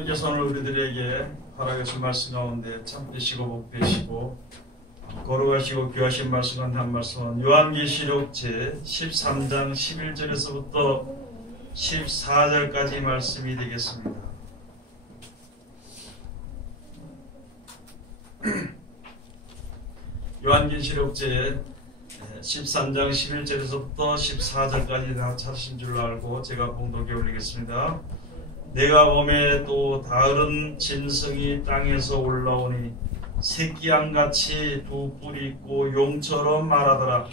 하나님께서 오늘 우리들에게 허락하신 말씀 가운데 참되시고 복되시고 거룩하시고 귀하신 말씀 가운데 한 말씀은 요한계시록 제 13장 11절에서부터 14절까지 말씀이 되겠습니다. 요한계시록 제 13장 11절에서부터 14절까지 다 찾으신 줄로 알고 제가 봉독에 올리겠습니다. 내가 보매 또 다른 짐승이 땅에서 올라오니 새끼양같이 두 뿔이 있고 용처럼 말하더라.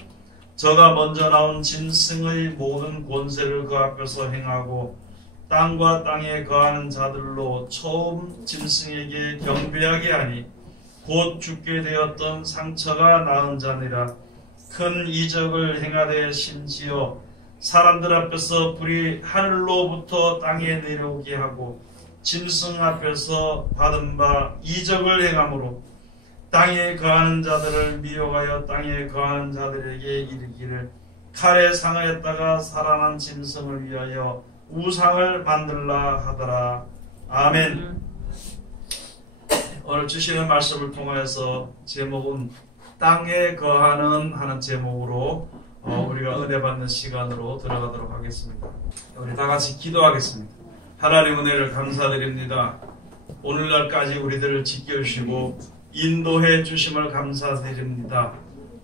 저가 먼저 나온 짐승의 모든 권세를 그 앞에서 행하고 땅과 땅에 거하는 자들로 처음 짐승에게 경배하게 하니 곧 죽게 되었던 상처가 나은 자니라. 큰 이적을 행하되 심지어 사람들 앞에서 불이 하늘로부터 땅에 내려오게 하고 짐승 앞에서 받은 바 이적을 행함으로 땅에 거하는 자들을 미혹하여 땅에 거하는 자들에게 이르기를 칼에 상하였다가 살아난 짐승을 위하여 우상을 만들라 하더라. 아멘. 오늘 주시는 말씀을 통하여서 제목은 땅에 거하는 하는 제목으로 우리가 은혜 받는 시간으로 들어가도록 하겠습니다. 우리 다 같이 기도하겠습니다. 하나님 은혜를 감사드립니다. 오늘날까지 우리들을 지켜주시고 인도해 주심을 감사드립니다.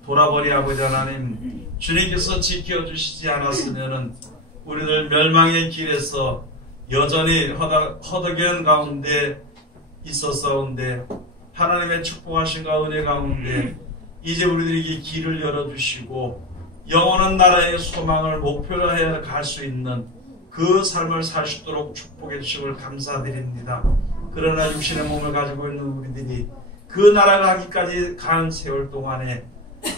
돌아보니 아버지 하나님, 주님께서 지켜주시지 않았으면 우리들 멸망의 길에서 여전히 허덕연 가운데 있었사온데 하나님의 축복하심과 은혜 가운데 이제 우리들에게 길을 열어주시고 영원한 나라의 소망을 목표로 해야 갈 수 있는 그 삶을 살 수 있도록 축복해 주심을 감사드립니다. 그러나 육신의 몸을 가지고 있는 우리들이 그 나라 가기까지 가는 세월 동안에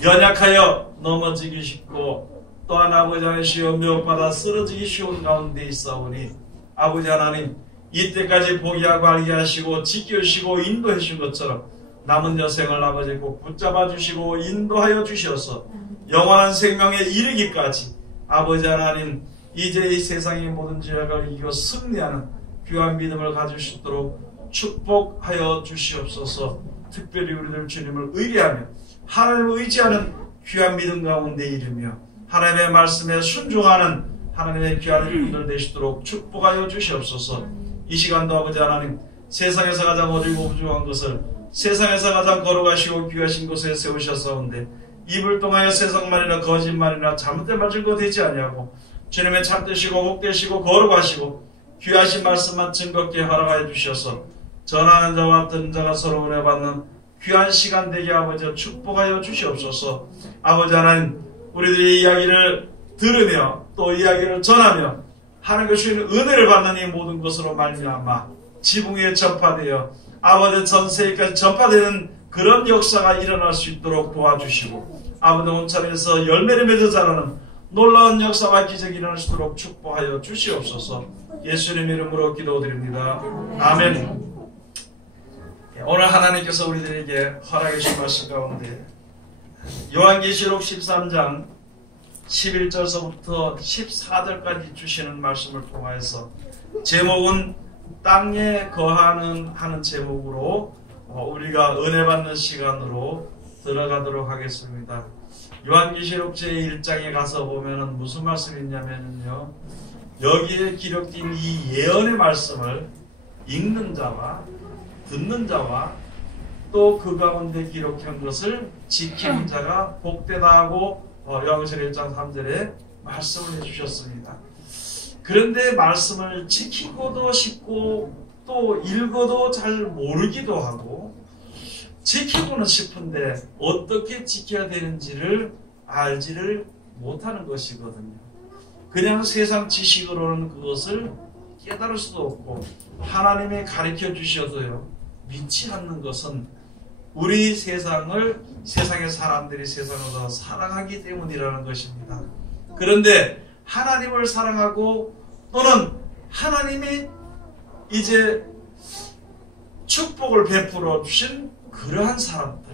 연약하여 넘어지기 쉽고 또한 아버지 하나님 미혹받아 쓰러지기 쉬운 가운데 있사오니 아버지 하나님 이때까지 포기하고 알게 하시고 지켜주시고 인도해 주신 것처럼 남은 여생을 아버지 꼭 붙잡아 주시고 인도하여 주셔서 영원한 생명에 이르기까지 아버지 하나님 이제 이 세상의 모든 죄악을 이겨 승리하는 귀한 믿음을 가질 수 있도록 축복하여 주시옵소서. 특별히 우리들 주님을 의뢰하며 하나님을 의지하는 귀한 믿음 가운데 이르며 하나님의 말씀에 순종하는 하나님의 귀한 분들 되시도록 축복하여 주시옵소서. 이 시간도 아버지 하나님 세상에서 가장 어리고 부족한 것을 세상에서 가장 거룩하시고 귀하신 곳에 세우셨사온데 입을 통하여 세상말이나 거짓말이나 잘못된 말 증거 되지 아니하고 주님의 참되시고 복되시고 거룩하시고 귀하신 말씀만 증거케 허락하여 주셔서 전하는 자와 듣는 자가 서로 은혜 받는 귀한 시간 되게 아버지 축복하여 주시옵소서. 아버지 하나님 우리들이 이야기를 들으며 또 이야기를 전하며 하나님께 주시는 은혜를 받는 이 모든 것으로 말미암아 지붕에 전파되어 아버지 전 세계까지 전파되는 그런 역사가 일어날 수 있도록 도와주시고 아버지 온천에서 열매를 맺어 자라는 놀라운 역사와 기적이 일어날 수 있도록 축복하여 주시옵소서. 예수님 이름으로 기도드립니다. 아멘. 오늘 하나님께서 우리들에게 허락해 주신 말씀 가운데 요한계시록 13장 11절서부터 14절까지 주시는 말씀을 통하여서 제목은 땅에 거하는 하는 제목으로 우리가 은혜 받는 시간으로 들어가도록 하겠습니다. 요한계시록 제1장에 가서 보면은 무슨 말씀이 있냐면요, 여기에 기록된 이 예언의 말씀을 읽는 자와 듣는 자와 또 그 가운데 기록한 것을 지키는 자가 복되다 하고 요한계시록 1장 3절에 말씀을 해주셨습니다. 그런데 말씀을 지키고도 싶고 또 읽어도 잘 모르기도 하고 지키고는 싶은데 어떻게 지켜야 되는지를 알지를 못하는 것이거든요. 그냥 세상 지식으로는 그것을 깨달을 수도 없고 하나님이 가르쳐 주셔도요 믿지 않는 것은 우리 세상을 세상의 사람들이 세상을 사랑하기 때문이라는 것입니다. 그런데 하나님을 사랑하고 또는 하나님이 이제 축복을 베풀어 주신 그러한 사람들,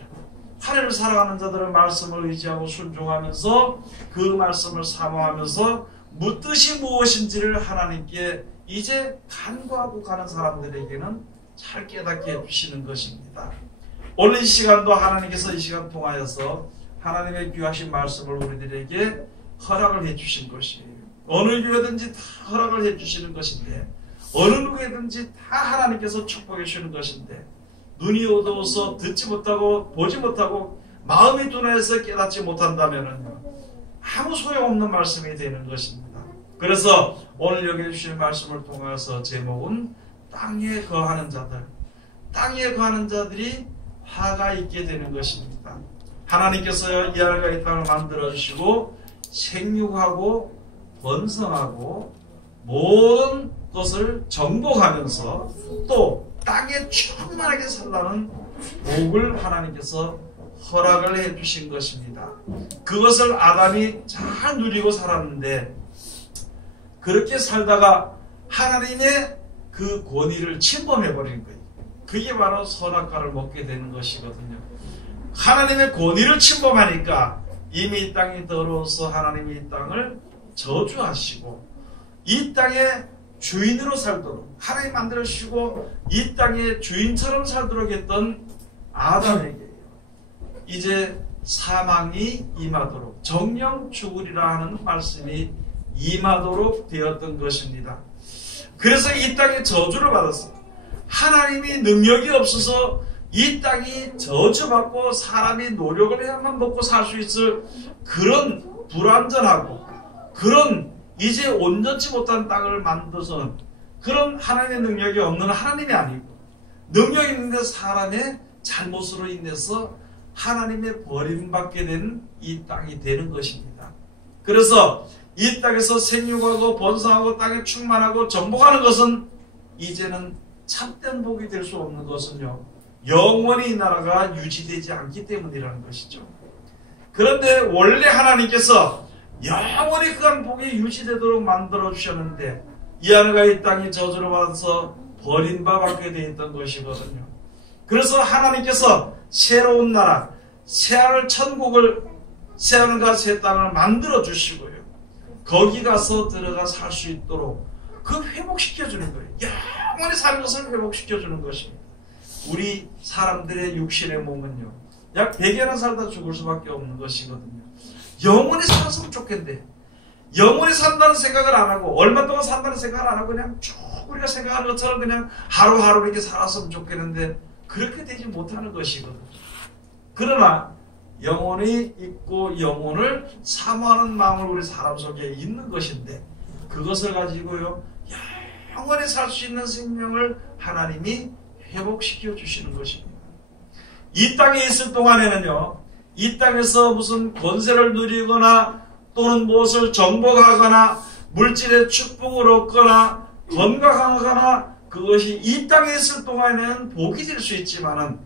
하나님을 사랑하는 자들은 말씀을 의지하고 순종하면서 그 말씀을 사모하면서 묻듯이 무엇인지를 하나님께 이제 간구하고 가는 사람들에게는 잘 깨닫게 해주시는 것입니다. 오늘 이 시간도 하나님께서 이 시간 통하여서 하나님의 귀하신 말씀을 우리들에게 허락을 해주신 것이에요. 어느 교회든지 다 허락을 해주시는 것인데, 어느 누구에든지 다 하나님께서 축복해 주시는 것인데, 눈이 어두워서 듣지 못하고 보지 못하고 마음이 둔해서 깨닫지 못한다면 아무 소용없는 말씀이 되는 것입니다. 그래서 오늘 여기 주신 말씀을 통해서 제목은 땅에 거하는 자들, 땅에 거하는 자들이 화가 있게 되는 것입니다. 하나님께서 이 하늘과 이 땅을 만들어주시고 생육하고 번성하고 모든 것을 정복하면서 또 땅에 충만하게 살라는 복을 하나님께서 허락을 해주신 것입니다. 그것을 아담이 잘 누리고 살았는데, 그렇게 살다가 하나님의 그 권위를 침범해버린 거예요. 그게 바로 선악과를 먹게 되는 것이거든요. 하나님의 권위를 침범하니까 이미 이 땅이 더러워서 하나님이 이 땅을 저주하시고 이 땅의 주인으로 살도록 하나님 만들어주시고 이 땅의 주인처럼 살도록 했던 아담에게 이제 사망이 임하도록, 정령 죽으리라 하는 말씀이 임하도록 되었던 것입니다. 그래서 이 땅에 저주를 받았어요. 하나님이 능력이 없어서 이 땅이 저주받고 사람이 노력을 해야만 먹고 살 수 있을 그런 불완전하고 그런 이제 온전치 못한 땅을 만들어서 그런 하나님의 능력이 없는 하나님이 아니고, 능력이 있는데 사람의 잘못으로 인해서 하나님의 버림받게 된 이 땅이 되는 것입니다. 그래서 이 땅에서 생육하고 번성하고 땅에 충만하고 정복하는 것은 이제는 참된 복이 될 수 없는 것은요, 영원히 이 나라가 유지되지 않기 때문이라는 것이죠. 그런데 원래 하나님께서 영원히 그한 복이 유지되도록 만들어 주셨는데 이 하늘과 이 땅이 저주를 받아서 버림받게 되어 있던 것이거든요. 그래서 하나님께서 새로운 나라, 새하늘 천국을, 새하늘과 새 땅을 만들어 주시고요, 거기 가서 들어가 살 수 있도록 그 회복시켜 주는 거예요. 영원히 사는 것을 회복시켜 주는 것입니다. 우리 사람들의 육신의 몸은요, 약 100여년 살다 죽을 수밖에 없는 것이거든요. 영원히 살았으면 좋겠는데 영원히 산다는 생각을 안 하고 얼마 동안 산다는 생각을 안 하고 그냥 쭉 우리가 생각하는 것처럼 그냥 하루하루 이렇게 살았으면 좋겠는데 그렇게 되지 못하는 것이거든요. 그러나 영혼이 있고 영혼을 사모하는 마음을 우리 사람 속에 있는 것인데, 그것을 가지고요 영원히 살 수 있는 생명을 하나님이 회복시켜 주시는 것입니다. 이 땅에 있을 동안에는요, 이 땅에서 무슨 권세를 누리거나 또는 무엇을 정복하거나 물질의 축복을 얻거나 건강하거나 그것이 이 땅에 있을 동안에는 복이 될 수 있지만은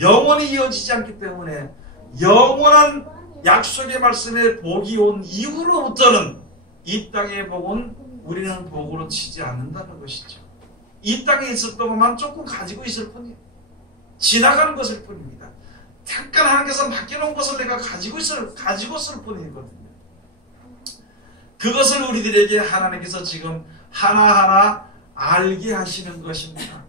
영원히 이어지지 않기 때문에 영원한 약속의 말씀에 복이 온 이후로부터는 이 땅의 복은 우리는 복으로 치지 않는다는 것이죠. 이 땅에 있을 동안만 조금 가지고 있을 뿐이에요. 지나가는 것일 뿐입니다. 잠깐 하나님께서 맡겨놓은 것을 내가 가지고 있을 뿐이거든요. 그것을 우리들에게 하나님께서 지금 하나하나 알게 하시는 것입니다.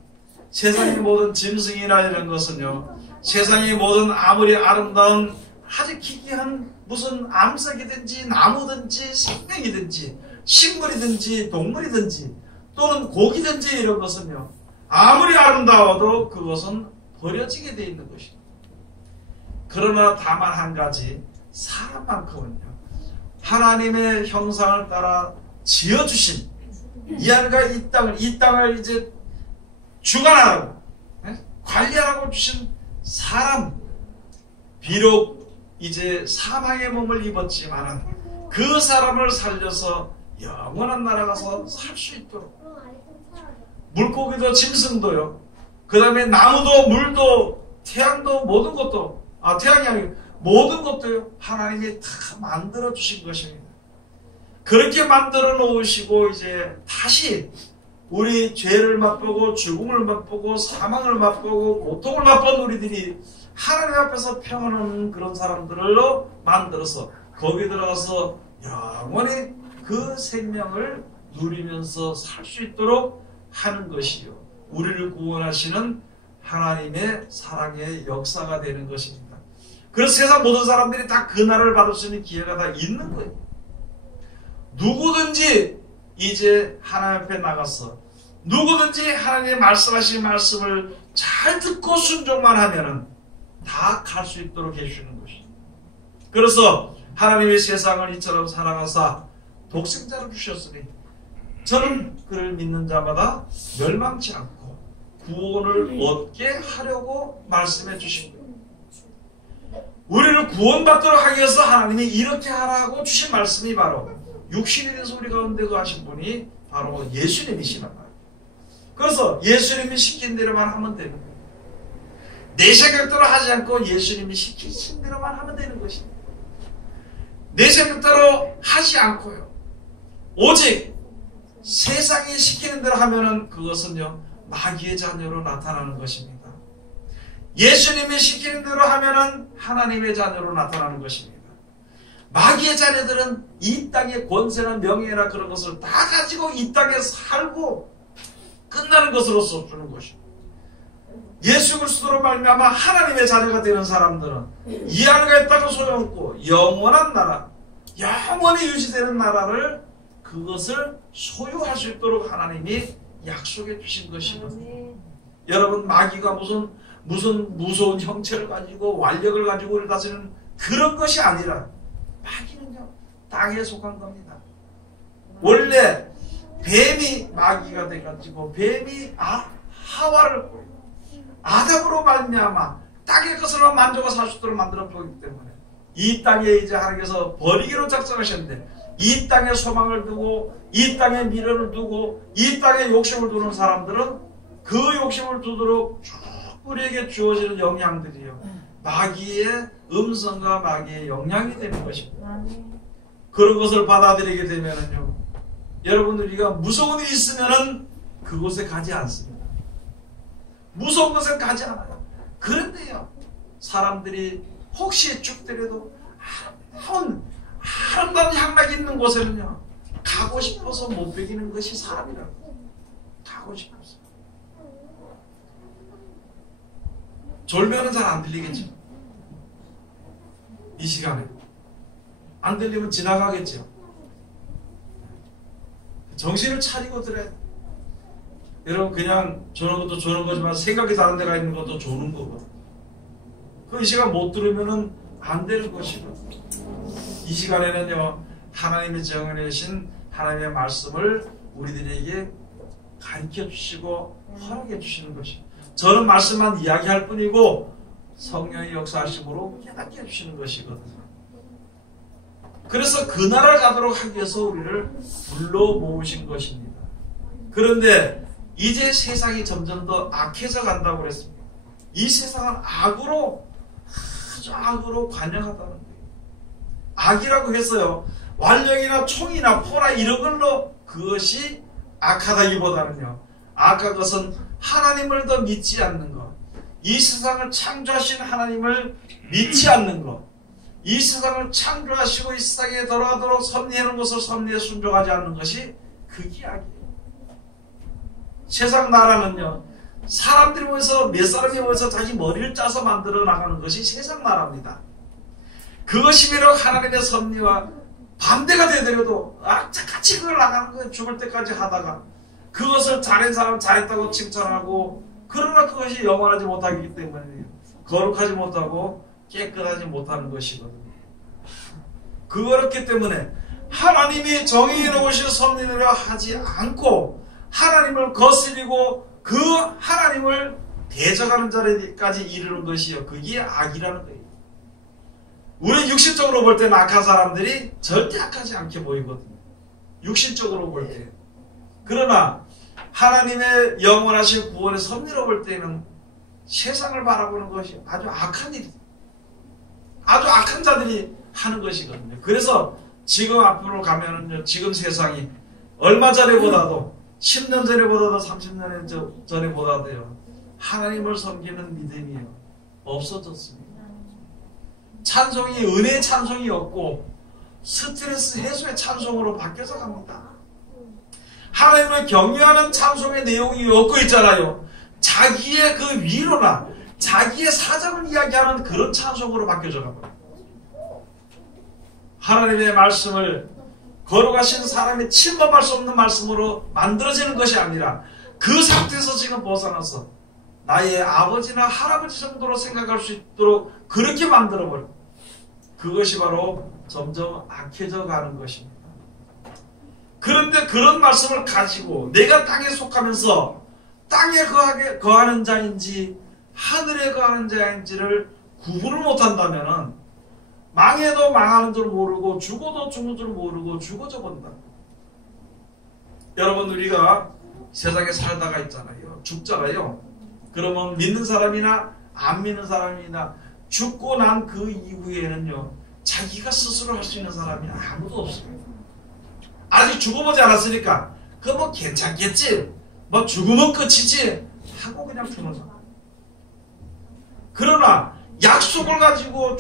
세상의 모든 짐승이나 이런 것은요, 세상의 모든 아무리 아름다운 아주 기괴한 무슨 암석이든지 나무든지 생명이든지 식물이든지 동물이든지 또는 고기든지 이런 것은요, 아무리 아름다워도 그것은 버려지게 되어 있는 것입니다. 그러나 다만 한 가지, 사람만큼은요, 하나님의 형상을 따라 지어주신 이 하늘과 이 땅을 이제 주관하라고 관리하라고 주신 사람, 비록 이제 사망의 몸을 입었지만 그 사람을 살려서 영원한 나라 가서 살 수 있도록, 물고기도 짐승도요, 그 다음에 나무도 물도 태양도 모든 것도, 태양이 아니고 모든 것도요, 하나님이 다 만들어 주신 것입니다. 그렇게 만들어 놓으시고 이제 다시 우리 죄를 맛보고 죽음을 맛보고 사망을 맛보고 고통을 맛본 우리들이 하나님 앞에서 평안한 그런 사람들로 만들어서 거기 들어가서 영원히 그 생명을 누리면서 살 수 있도록 하는 것이요, 우리를 구원하시는 하나님의 사랑의 역사가 되는 것입니다. 그래서 세상 모든 사람들이 다 그 나라를 받을 수 있는 기회가 다 있는 거예요. 누구든지 이제 하나님 앞에 나가서 누구든지 하나님의 말씀하신 말씀을 잘 듣고 순종만 하면은 다 갈 수 있도록 해주시는 것입니다. 그래서 하나님의 세상을 이처럼 사랑하사 독생자를 주셨으니 저는 그를 믿는 자마다 멸망치 않고 구원을 얻게 하려고 말씀해 주신 거예요. 우리를 구원받도록 하기 위해서 하나님이 이렇게 하라고 주신 말씀이 바로 육신이 돼서 우리 가운데 거하신 분이 바로 예수님이시란 말이에요. 그래서 예수님이 시킨 대로만 하면 되는 거예요. 내 생각대로 하지 않고 예수님이 시키신 대로만 하면 되는 것입니다. 내 생각대로 하지 않고요, 오직 세상이 시키는 대로 하면은 그것은요, 마귀의 자녀로 나타나는 것입니다. 예수님이 시키는 대로 하면은 하나님의 자녀로 나타나는 것입니다. 마귀의 자녀들은 이 땅의 권세나 명예나 그런 것을 다 가지고 이 땅에 살고 끝나는 것으로서 주는 것입니다. 예수 그리스도로 말미암아 하나님의 자녀가 되는 사람들은 이 안에 있다고 소용없고 영원한 나라, 영원히 유지되는 나라를 그것을 소유할 수 있도록 하나님이 약속해 주신 것이거든요. 여러분, 마귀가 무슨 무서운 형체를 가지고 완력을 가지고 우리를 다스리는 그런 것이 아니라 마귀는요, 땅에 속한 겁니다. 원래 뱀이 마귀가 돼가지고 뱀이 하와를 아담으로 말미암아 땅의 것으로 만족하고 살 수 있도록 만들어 보기 때문에 이 땅에 이제 하나님께서 버리기로 작정하셨는데, 이 땅에 소망을 두고 이 땅에 미련을 두고 이 땅에 욕심을 두는 사람들은 그 욕심을 두도록 쭉 우리에게 주어지는 영향들이요, 마귀의 음성과 마귀의 영향이 되는 것입니다. 그런 것을 받아들이게 되면은요, 여러분, 우리가 무서운 일이 있으면은 그곳에 가지 않습니다. 무서운 곳에 가지 않아요. 그런데요, 사람들이 혹시 죽더라도 아름다운 향락이 있는 곳에는요, 가고 싶어서 못 베기는 것이 사람이라고. 가고 싶어서. 졸면은 잘 안 들리겠죠. 이 시간에 안 들리면 지나가겠죠. 정신을 차리고 들어야 돼. 여러분, 그냥 조는 것도 조는 거지만 생각이 다른 데가 있는 것도 조는 거고, 그 이 시간 못 들으면은 안 되는 것이거든요. 이 시간에는요, 하나님이 정해내신 하나님의 말씀을 우리들에게 가르쳐 주시고 허락해 주시는 것이, 저는 말씀만 이야기할 뿐이고 성령의 역사하심으로 깨닫게 해주시는 것이거든요. 그래서 그 나라를 가도록 하기 위해서 우리를 불러 모으신 것입니다. 그런데 이제 세상이 점점 더 악해져 간다고 그랬습니다. 이 세상은 악으로, 아주 악으로 관영하다는 거예요. 악이라고 해서요, 완력이나 총이나 포나 이런 걸로 그것이 악하다기보다는요, 악한 것은 하나님을 더 믿지 않는 것, 이 세상을 창조하신 하나님을 믿지 않는 것, 이 세상을 창조하시고 이 세상에 돌아가도록 섭리해놓은 것을 섭리에 순종하지 않는 것이 그게 악이에요. 세상 나라는요, 사람들이 모여서 몇 사람이 모여서 자기 머리를 짜서 만들어 나가는 것이 세상 나라입니다. 그것이 비록 하나님의 섭리와 반대가 되더라도 악착같이 그걸 나가는 거예요. 죽을 때까지 하다가 그것을 잘한 사람 잘했다고 칭찬하고, 그러나 그것이 영원하지 못하기 때문에 거룩하지 못하고 깨끗하지 못하는 것이거든요. 그렇기 때문에 하나님이 정의에 놓으신 섭리대로 하지 않고 하나님을 거스리고 그 하나님을 대적하는 자리까지 이르는 것이요, 그게 악이라는 거예요. 우리 육신적으로 볼 때는 악한 사람들이 절대 악하지 않게 보이거든요. 육신적으로 볼 때. 그러나 하나님의 영원하신 구원의 섭리로 볼 때는 세상을 바라보는 것이 아주 악한 일이다. 아주 악한 자들이 하는 것이거든요. 그래서 지금 앞으로 가면은요, 지금 세상이 얼마 전에보다도 10년 전에보다도 30년 전에보다도요, 하나님을 섬기는 믿음이요, 없어졌습니다. 찬송이 은혜의 찬송이 없고 스트레스 해소의 찬송으로 바뀌어서 갑니다. 하나님을 경외하는 찬송의 내용이 엮고 있잖아요. 자기의 그 위로나 자기의 사정을 이야기하는 그런 찬송으로 바뀌어져 가버려요. 하나님의 말씀을 걸어가신 사람이 침범할 수 없는 말씀으로 만들어지는 것이 아니라 그 상태에서 지금 벗어나서 나의 아버지나 할아버지 정도로 생각할 수 있도록 그렇게 만들어버려. 그것이 바로 점점 악해져 가는 것입니다. 그런데 그런 말씀을 가지고 내가 땅에 속하면서 땅에 거하는 자인지 하늘에 거하는 자인지를 구분을 못한다면 망해도 망하는 줄 모르고 죽어도 죽는 줄 모르고 죽어져 본다. 여러분, 우리가 세상에 살다가 있잖아요. 죽잖아요. 그러면 믿는 사람이나 안 믿는 사람이나 죽고 난 그 이후에는요, 자기가 스스로 할 수 있는 사람이 아무도 없습니다. 아직 죽어보지 않았으니까 그거 뭐 괜찮겠지, 뭐 죽으면 끝이지 하고 그냥 죽는 사람. 그러나 약속을 가지고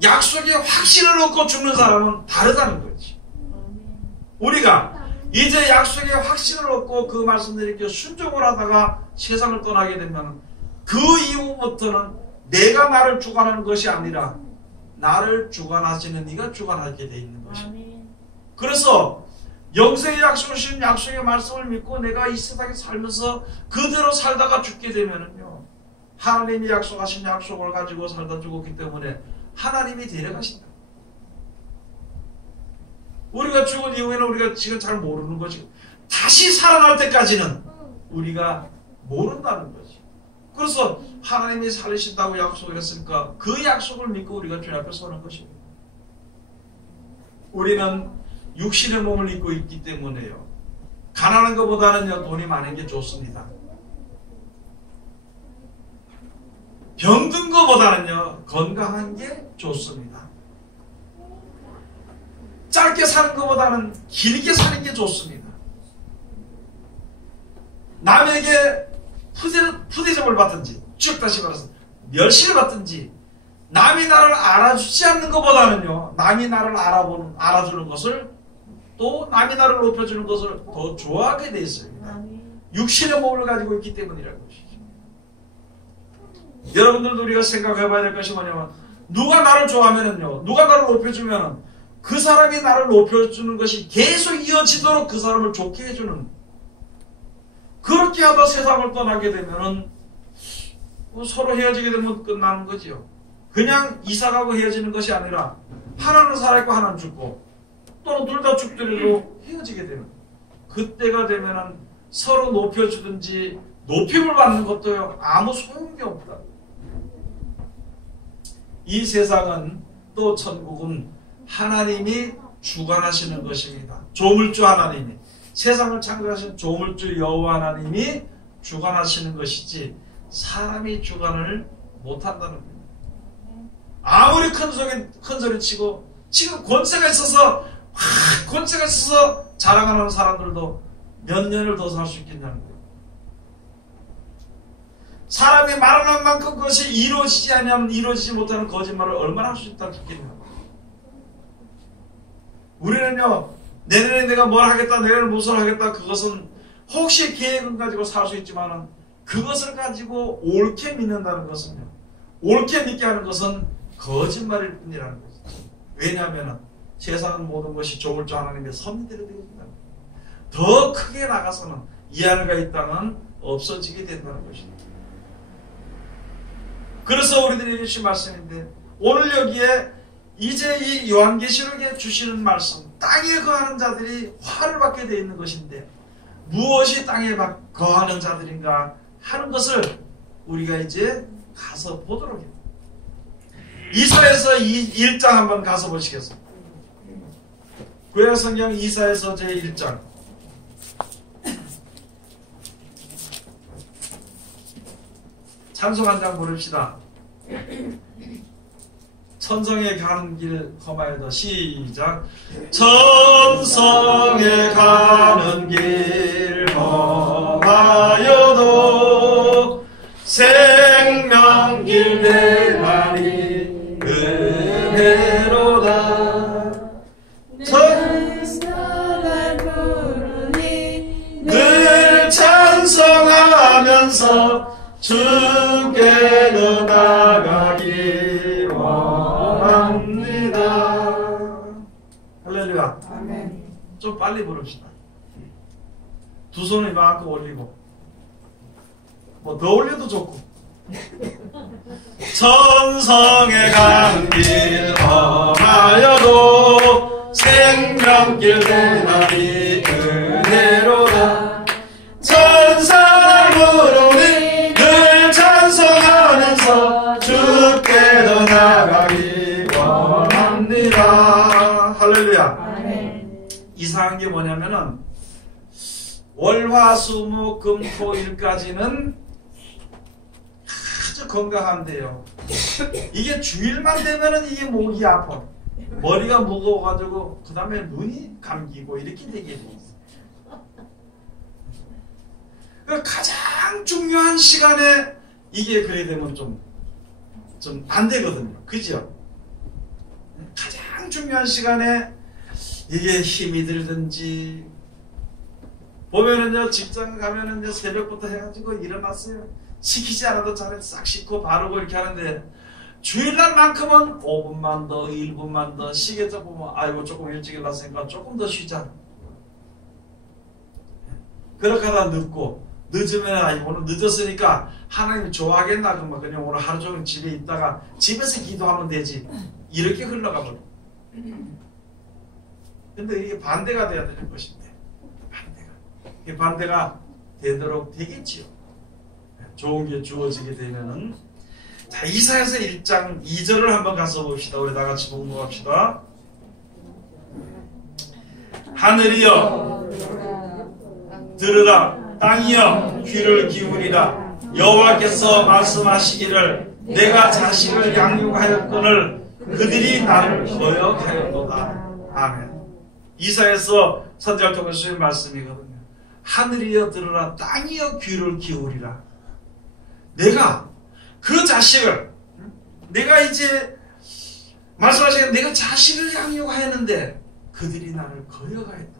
약속에 확신을 얻고 죽는 사람은 다르다는 거지. 우리가 이제 약속에 확신을 얻고 그 말씀드리기에 순종을 하다가 세상을 떠나게 되면 그 이후부터는 내가 나를 주관하는 것이 아니라 나를 주관하시는 네가 주관하게 돼 있는 것입니다. 그래서 영생의 약속을 주신 약속의 말씀을 믿고 내가 이 세상에 살면서 그대로 살다가 죽게 되면은요, 하나님이 약속하신 약속을 가지고 살다 죽었기 때문에 하나님이 데려가신다. 우리가 죽은 이후에는 우리가 지금 잘 모르는 거지. 다시 살아날 때까지는 우리가 모른다는 거지. 그래서 하나님이 살리신다고 약속을 했으니까 그 약속을 믿고 우리가 주님 앞에 서는 것입니다. 우리는 육신의 몸을 입고 있기 때문에요, 가난한 것보다는요 돈이 많은 게 좋습니다. 병든 것보다는요 건강한 게 좋습니다. 짧게 사는 것보다는 길게 사는 게 좋습니다. 남에게 푸대접을 받든지, 쭉 다시 말해서 멸시를 받든지, 남이 나를 알아주지 않는 것보다는요, 남이 나를 알아주는 것을, 또 남이 나를 높여주는 것을 더 좋아하게 되어 있습니다. 육신의 몸을 가지고 있기 때문이라는 것이죠. 여러분들도 우리가 생각해 봐야 될 것이 뭐냐면, 누가 나를 좋아하면은요, 누가 나를 높여주면은 그 사람이 나를 높여주는 것이 계속 이어지도록 그 사람을 좋게 해주는, 그렇게 하다 세상을 떠나게 되면은 서로 헤어지게 되면 끝나는 거지요. 그냥 이사가고 헤어지는 것이 아니라 하나는 살아있고 하나는 죽고, 또는 둘 다 죽더라도 헤어지게 되는, 그때가 되면은 서로 높여주든지 높임을 받는 것도요 아무 소용이 없다. 이 세상은, 또 천국은 하나님이 주관하시는 것입니다. 조물주 하나님이, 세상을 창조하신 조물주 여호와 하나님이 주관하시는 것이지 사람이 주관을 못한다는 겁니다. 아무리 큰 소리 치고 지금 권세가 있어서 자랑하는 사람들도 몇 년을 더 살 수 있겠냐는 거예요. 사람이 말하는 만큼 그것이 이루어지지 않으면 이루어지지 못하는 거짓말을 얼마나 할 수 있다고 듣겠냐. 우리는요, 내년에 내가 뭘 하겠다, 내년에 무엇을 하겠다, 그것은 혹시 계획은 가지고 살 수 있지만 그것을 가지고 옳게 믿는다는 것은요, 옳게 믿게 하는 것은 거짓말일 뿐이라는 거죠. 왜냐하면 세상은 모든 것이 조물주 하나님의 섭리대로 되어 있다. 더 크게 나가서는 이 하늘과 이 땅은 없어지게 된다는 것입니다. 그래서 우리들이 주신 말씀인데, 오늘 여기에 이제 이 요한계시록에 주시는 말씀, 땅에 거하는 자들이 화를 받게 되어 있는 것인데, 무엇이 땅에 거하는 자들인가 하는 것을 우리가 이제 가서 보도록 해요. 이사야서 1장 한번 가서 보시겠습니다. 구약성경 이사야서 제1장. 찬송 한 장 부릅시다. 천성에 가는 길 험하여도, 시작. 천성에 가는 길 험하여도 생명길 대하니 은혜로다. 천사를 부르니 주께로 나가기 원합니다. 할렐루야. 아멘. 좀 빨리 부릅시다. 두 손을 이만큼 올리고, 뭐 더 올려도 좋고. 천성에 가는 길 험하여도 생명길 대나리 은혜로다. 천사부르니 늘 찬송하면서 주께로 나가기 원합니다. 할렐루야. 이상한 게 뭐냐면은 월화수목금토일까지는 아주 건강한데요. 이게 주일만 되면은 이게 목이 아파. 머리가 무거워가지고 그 다음에 눈이 감기고 이렇게 되게 돼 있어요. 가장 중요한 시간에 이게 그래 되면 좀 안 되거든요. 그죠? 가장 중요한 시간에 이게 힘이 들든지 보면은요, 직장 가면은요, 새벽부터 해가지고 일어났어요. 시키지 않아도 잘해 싹 씻고 바르고 이렇게 하는데 주일날만큼은 5분만 더 1분만 더 쉬겠다 보면 아이고 조금 일찍 일어났으니까 조금 더 쉬자. 그렇게 하다 늦으면 아이고 오늘 늦었으니까 하나님이 좋아하겠나 그러면 그냥 오늘 하루 종일 집에 있다가 집에서 기도하면 되지. 이렇게 흘러가 버려. 근데 이게 반대가 돼야 되는 것인데 반대가 되도록 되겠지요. 좋은 게 주어지게 되면은. 자, 이사야서 1장 2절을 한번 가서 봅시다. 우리 다 같이 봉독합시다. 하늘이여 들으라, 땅이여 귀를 기울이라. 여호와께서 말씀하시기를 내가 자식을 양육하였거늘 그들이 나를 거역하였도다. 아멘. 이사야서 선지자 교수의 말씀이거든요. 하늘이여 들으라, 땅이여 귀를 기울이라. 내가 그 자식을, 내가 이제 말씀하시기를 내가 자식을 양육하였는데 그들이 나를 거역하였다.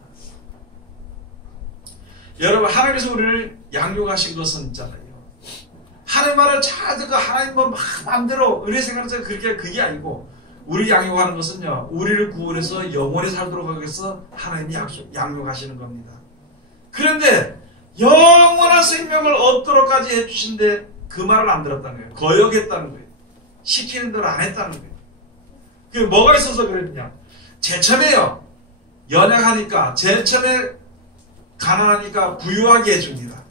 여러분, 하나님께서 우리를 양육하신 것은 있잖아요. 하나님 말을 잘 듣고 하나님 마음대로 의뢰 생각해서 그게 아니고, 우리 양육하는 것은요, 우리를 구원해서 영원히 살도록 하기 위해서 하나님이 양육하시는 겁니다. 그런데 영원한 생명을 얻도록까지 해주신데 그 말을 안 들었다는 거예요. 거역했다는 거예요. 시키는 대로 안 했다는 거예요. 그게 뭐가 있어서 그랬냐? 제천에요. 연약하니까, 제천에 가난하니까 부유하게 해줍니다.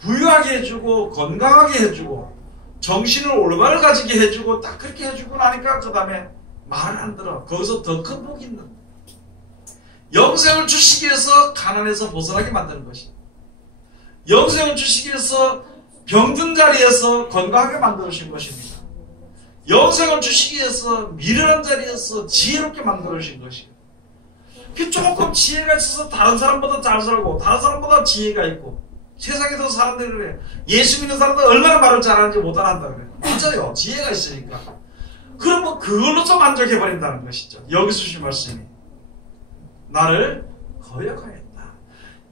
부유하게 해주고 건강하게 해주고 정신을 올바로 가지게 해주고 딱 그렇게 해주고 나니까 그 다음에 말을 안 들어. 거기서 더 큰 복이 있는 영생을 주시기 위해서 가난에서 벗어나게 만드는 것이, 영생을 주시기 위해서 병든 자리에서 건강하게 만들어주신 것입니다. 영생을 주시기 위해서 미련한 자리에서 지혜롭게 만들어주신 것이에요. 조금 지혜가 있어서 다른 사람보다 잘 살고 다른 사람보다 지혜가 있고, 세상에서 사람들이 그래. 예수 믿는 사람들 얼마나 말을 잘하는지 못 알아한다 그래. 맞아요. 지혜가 있으니까. 그러면 그걸로서 만족해버린다는 것이죠. 여기서 주신 말씀이 나를 거역하였다.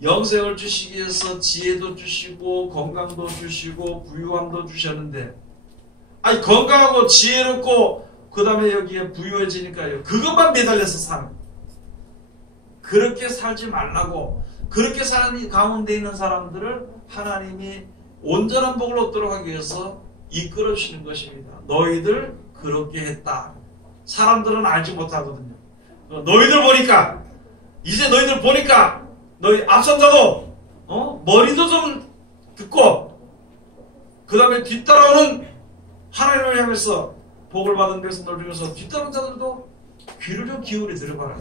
영생을 주시기 위해서 지혜도 주시고 건강도 주시고 부유함도 주셨는데, 아니 건강하고 지혜롭고 그 다음에 여기에 부유해지니까요, 그것만 매달려서 사는, 그렇게 살지 말라고, 그렇게 사는 가운데 있는 사람들을 하나님이 온전한 복을 얻도록 하기 위해서 이끌어 주시는 것입니다. 너희들 그렇게 했다. 사람들은 알지 못하거든요. 너희들 보니까, 이제 너희들 보니까 너희 앞선자도 머리도 좀 듣고 그 다음에 뒤따라오는 하나님을 향해서 복을 받은 백성들 중에서 뒤따라오는 자들도 귀를 좀 기울여 들어봐라.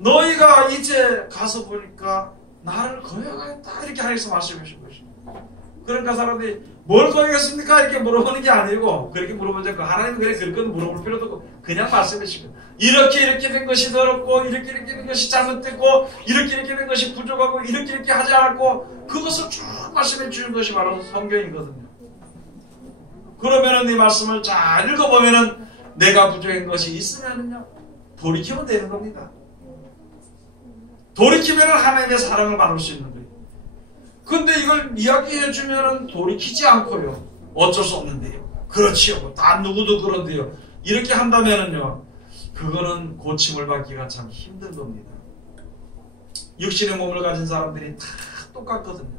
너희가 이제 가서 보니까 나를 거역하였다, 이렇게 하나님께서 말씀해 주신 것입니다. 그러니까 사람들이 뭘 거역했습니까? 이렇게 물어보는 게 아니고, 그렇게 물어보지 않고 하나님은 그래 그렇게 물어볼 필요도 없고 그냥 말씀해 주시고, 이렇게 된 것이 더럽고 이렇게 된 것이 잘못됐고 이렇게 된 것이 부족하고 이렇게 하지 않았고, 그것을 쭉 말씀해 주는 것이 바로 성경이거든요. 그러면은 이 말씀을 잘 읽어보면은 내가 부족한 것이 있으면은요, 돌이키면 되는 겁니다. 돌이키면 하나님의 사랑을 받을 수 있는 거예요. 근데 이걸 이야기해 주면은 돌이키지 않고요. 어쩔 수 없는데요. 그렇지요. 뭐 다 누구도 그런데요. 이렇게 한다면은요. 그거는 고침을 받기가 참 힘든 겁니다. 육신의 몸을 가진 사람들이 다 똑같거든요.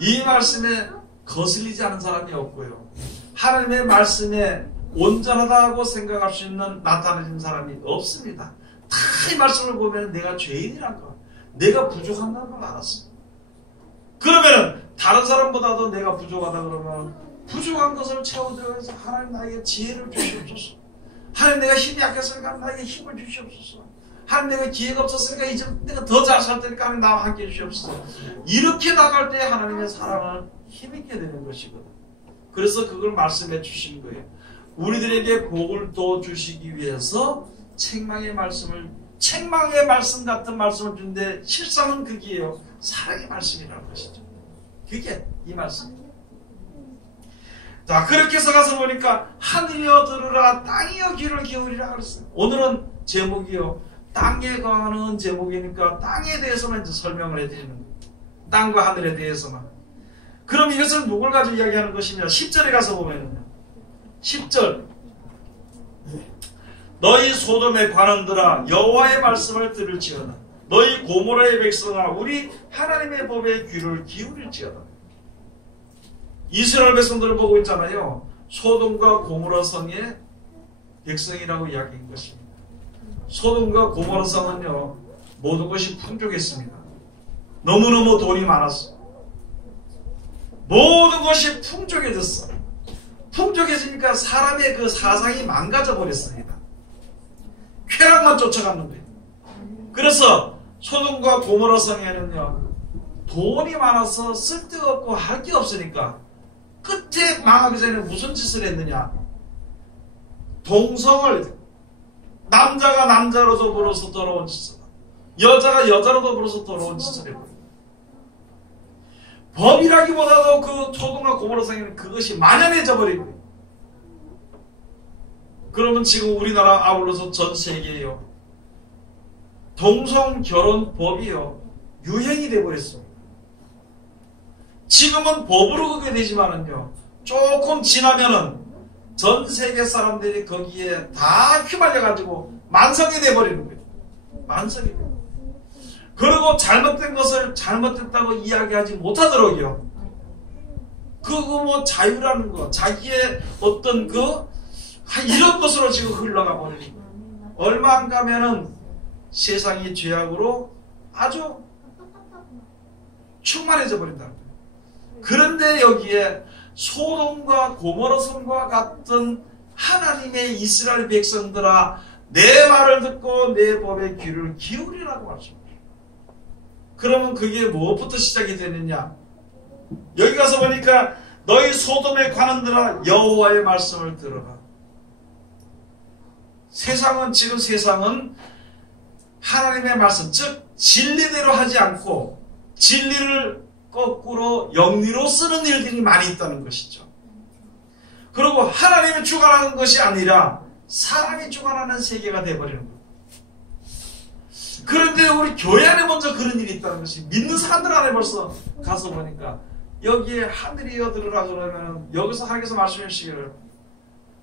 이 말씀에 거슬리지 않은 사람이 없고요. 하나님의 말씀에 온전하다고 생각할 수 있는 나타내는 사람이 없습니다. 다 이 말씀을 보면 내가 죄인이란 거, 내가 부족한다는 걸 알았어요. 그러면은 다른 사람보다도 내가 부족하다 그러면 부족한 것을 채워드려서 하나님 나에게 지혜를 주시옵소서. 하나님 내가 힘이 약했으니까 나에게 힘을 주시옵소서. 하나님 내가 기회가 없었으니까 이제 내가 더 잘 살 테니까 하나님 나와 함께 해주시옵소서. 이렇게 나갈 때 하나님의 사랑을 힘있게 되는 것이거든. 그래서 그걸 말씀해 주신 거예요. 우리들에게 복을 더 주시기 위해서 책망의 말씀 같은 말씀을 주는데 실상은 그게요. 사랑의 말씀이라는 것이죠. 그게 이 말씀이에요. 자, 그렇게 해서 가서 보니까 하늘이여 들으라 땅이여 귀를 기울이라 그랬어요. 오늘은 제목이요. 땅에 관한 제목이니까 땅에 대해서만 이제 설명을 해드리는 거예요. 땅과 하늘에 대해서만. 그럼 이것은 누굴 가지고 이야기하는 것이냐? 10절에 가서 보면요. 10절. 너희 소돔의 관원들아 여호와의 말씀을 들을지어다. 너희 고모라의 백성아 우리 하나님의 법에 귀를 기울일지어다. 이스라엘 백성들을 보고 있잖아요. 소돔과 고모라 성의 백성이라고 이야기한 것입니다. 소돔과 고모라 성은요 모든 것이 풍족했습니다. 너무너무 돈이 많았어. 모든 것이 풍족해졌어. 풍족해지니까 사람의 그 사상이 망가져 버렸습니다. 쾌락만 쫓아가는 거예요. 그래서 소돔과 고모라 성에는요 돈이 많아서 쓸데없고 할 게 없으니까 끝에 망하기 전에 무슨 짓을 했느냐? 동성을 남자가 남자로 더불어서 더러운 짓을 하고 여자가 여자로 더불어서 더러운 짓을 해버려요. 법이라기보다도 그 소돔과 고모라 성에는 그것이 만연해져 버린 거예요. 그러면 지금 우리나라 아울러서 전 세계에요. 동성 결혼법이요. 유행이 되어버렸습니다. 지금은 법으로 그게 되지만은요. 조금 지나면은 전 세계 사람들이 거기에 다 휘말려가지고 만성이 되어버리는 거예요. 만성이 돼요. 그리고 잘못된 것을 잘못됐다고 이야기하지 못하도록요. 그거 뭐 자유라는 거, 자기의 어떤 이런 것으로 지금 흘러가 버리는 거예요. 얼마 안 가면은 세상이 죄악으로 아주 충만해져 버린다는 거예요. 그런데 여기에 소돔과 고모라 성과 같은 하나님의 이스라엘 백성들아 내 말을 듣고 내 법에 귀를 기울이라고 하십니다. 그러면 그게 무엇부터 시작이 되느냐? 여기 가서 보니까 너희 소돔의 관원들아 여호와의 말씀을 들어라. 지금 세상은 하나님의 말씀, 즉 진리대로 하지 않고 진리를 거꾸로 영리로 쓰는 일들이 많이 있다는 것이죠. 그리고 하나님이 주관하는 것이 아니라 사람이 주관하는 세계가 되어버리는 거예요. 그런데 우리 교회 안에 먼저 그런 일이 있다는 것이 믿는 사람들 안에 벌써 가서 보니까 여기에 하늘이여 들으라 그러면 여기서 하나님께서 말씀해 주시기를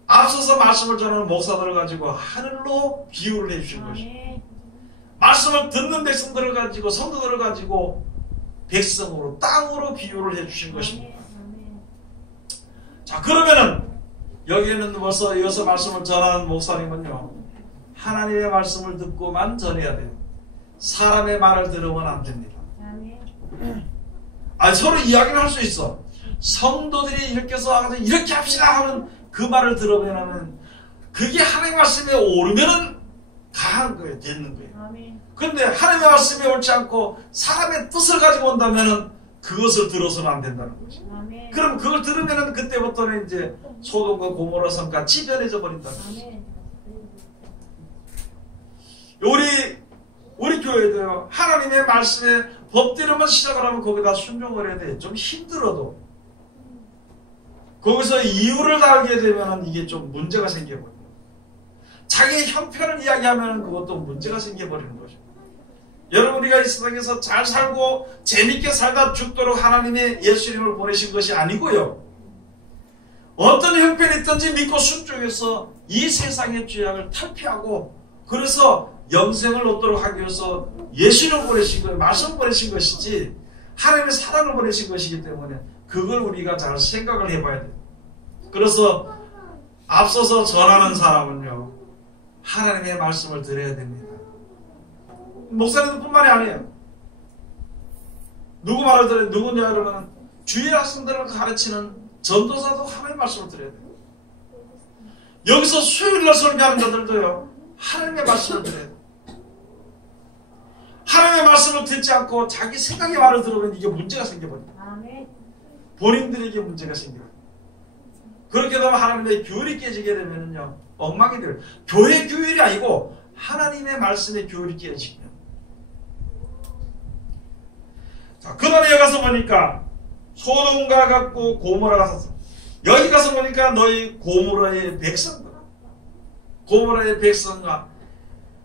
앞서서 말씀을 전하는 목사들을 가지고 하늘로 비유를 해주신 것입니다. 말씀을 듣는 백성들을 가지고 성도들을 가지고 백성으로 땅으로 비유를 해주신 것입니다. 자, 그러면은 여기에는 벌써 이어서 말씀을 전하는 목사님은요 하나님의 말씀을 듣고만 전해야 돼요. 사람의 말을 들으면 안 됩니다. 서로 이야기를 할 수 있어. 성도들이 이렇게 해서 이렇게 합시다 하는 그 말을 들으면 그게 하나님의 말씀에 오르면은 강한 거예요. 되는 거예요. 그런데 하나님의 말씀이 옳지 않고 사람의 뜻을 가지고 온다면은 그것을 들어서는 안 된다는 거죠. 그럼 그걸 들으면은 그때부터는 이제 소돔과 고모라 성같이 변해져 버린다는 거죠. 우리 교회도요 하나님의 말씀에 법대로만 시작을 하면 거기다 순종을 해야 돼. 좀 힘들어도 거기서 이유를 달게 되면 이게 좀 문제가 생겨버려요. 자기의 형편을 이야기하면 그것도 문제가 생겨버리는 거죠. 여러분 우리가 이 세상에서 잘 살고 재밌게 살다 죽도록 하나님의 예수님을 보내신 것이 아니고요. 어떤 형편이 있든지 믿고 순종해서 이 세상의 죄악을 탈피하고 그래서 영생을 얻도록 하기 위해서 예수님을 보내신 거예요. 말씀을 보내신 것이지 하나님의 사랑을 보내신 것이기 때문에 그걸 우리가 잘 생각을 해봐야 돼요. 그래서 앞서서 전하는 사람은요. 하나님의 말씀을 들어야 됩니다. 목사님들 뿐만이 아니에요. 누구 말을 들어요? 누구냐 그러면 주의 학생들을 가르치는 전도사도 하나님의 말씀을 들어야 돼요. 여기서 수요일날 설교하는 자들도요. 하나님의 말씀을 들어야 돼요. 하나님의 말씀을 듣지 않고 자기 생각의 말을 들으면 이게 문제가 생겨버려요. 본인들에게 문제가 생겨요. 그렇게 되면 하나님의 교율이 깨지게 되면요. 엉망이 돼요. 교회 교율이 아니고 하나님의 말씀의 교율이 깨지면. 자, 그 다음에 여기 가서 보니까 소돔과 같고 고모라가 샀어. 여기 가서 보니까 너희 고모라의 백성과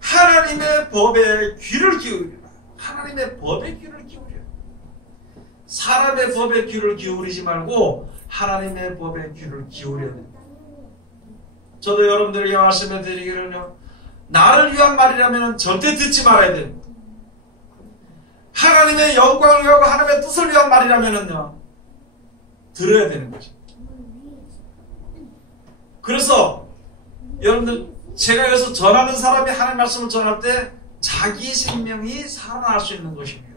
하나님의 법에 귀를 기울이라. 하나님의 법에 귀를 기울여. 사람의 법에 귀를 기울이지 말고 하나님의 법에 귀를 기울여야 됩니다. 저도 여러분들에게 말씀해 드리기는요. 나를 위한 말이라면 절대 듣지 말아야 됩니다. 하나님의 영광을 위하고 하나님의 뜻을 위한 말이라면요. 들어야 되는 거죠. 그래서 여러분들 제가 여기서 전하는 사람이 하나님의 말씀을 전할 때 자기 생명이 살아날 수 있는 것입니다.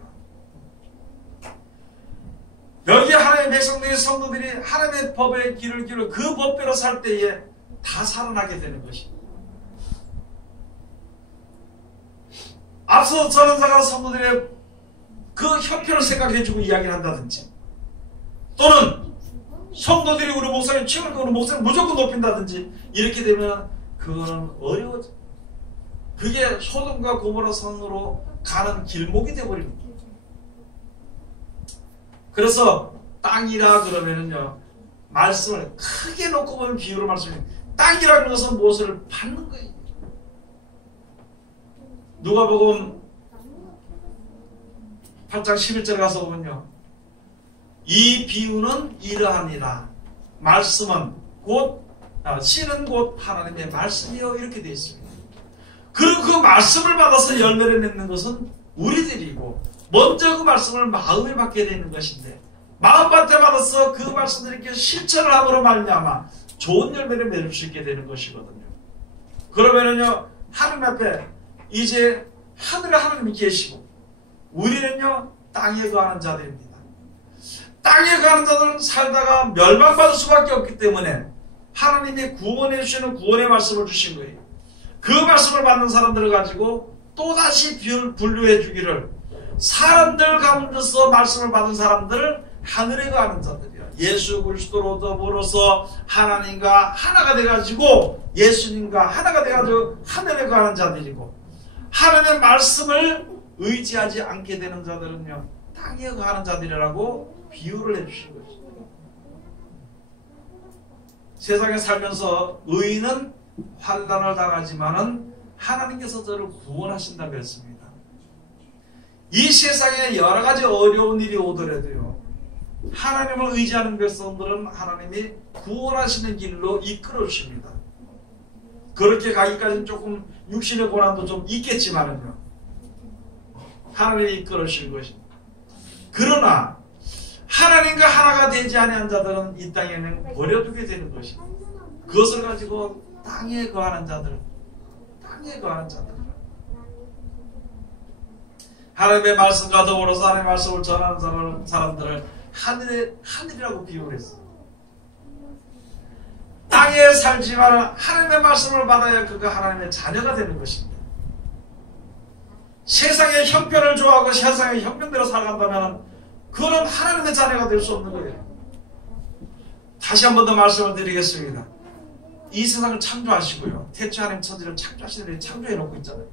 여기 하나님의 백성들의 성도들이 하나님의 법에 귀를 기울여 그 법대로 살 때에 다 살아나게 되는 것입니다. 앞서 전하자가 성도들의 그 형편을 생각해주고 이야기를 한다든지 또는 성도들이 우리 목사님 최근에 우리 목사님 무조건 높인다든지 이렇게 되면 그거는 어려워져. 그게 소돔과 고모라 성으로 가는 길목이 되어버립니다. 그래서 땅이라 그러면은요 말씀을 크게 놓고 보면 비유로 말씀해요. 땅이라는 것은 무엇을 받는 거예요. 누가복음 8장 11절에 가서 보면요. 이 비유는 이러하니라. 말씀은 씨는 곧 하나님의 말씀이요. 이렇게 되어 있습니다. 그리고 그 말씀을 받아서 열매를 맺는 것은 우리들이고 먼저 그 말씀을 마음에 받게 되는 것인데 마음밭에 받아서 그 말씀을 이렇게 실천을 함으로 말미암아 좋은 열매를 맺을 수 있게 되는 것이거든요. 그러면은요 하나님 앞에 이제 하늘에 하나님이 계시고 우리는요 땅에 거하는 자들입니다. 땅에 거하는 자들은 살다가 멸망받을 수밖에 없기 때문에 하나님이 구원해 주시는 구원의 말씀을 주신 거예요. 그 말씀을 받는 사람들을 가지고 또다시 분류해 주기를 사람들 가운데서 말씀을 받은 사람들을 하늘에 거하는 자들이야. 예수 그리스도로 더불어서 하나님과 하나가 돼가지고 예수님과 하나가 돼가지고 하늘에 거하는 자들이고 하나님의 말씀을 의지하지 않게 되는 자들은요 땅에 거하는 자들이라고 비유를 해주신 것입니다. 세상에 살면서 의인은 환난을 당하지만은 하나님께서 저를 구원하신다고 했습니다. 이 세상에 여러 가지 어려운 일이 오더라도요 하나님을 의지하는 백성들은 하나님이 구원하시는 길로 이끌어 주십니다. 그렇게 가기까지는 조금 육신의 고난도 좀 있겠지만은요 하나님이 이끌어 주시는 것입니다. 그러나 하나님과 하나가 되지 아니한 자들은 이 땅에는 버려두게 되는 것입니다. 그것을 가지고 땅에 거하는 자들 하나님의 말씀과 더불어서 하나님의 말씀을 전하는 사람들을 하늘이라고 비유를 했어요. 땅에 살지만 하나님의 말씀을 받아야 그가 하나님의 자녀가 되는 것입니다. 세상의 형편을 좋아하고 세상의 형편대로 살아간다면 그는 하나님의 자녀가 될 수 없는 거예요. 다시 한 번 더 말씀을 드리겠습니다. 이 세상을 창조하시고요. 태초에 하나님 천지를 창조하시는 분이 창조해 놓고 있잖아요.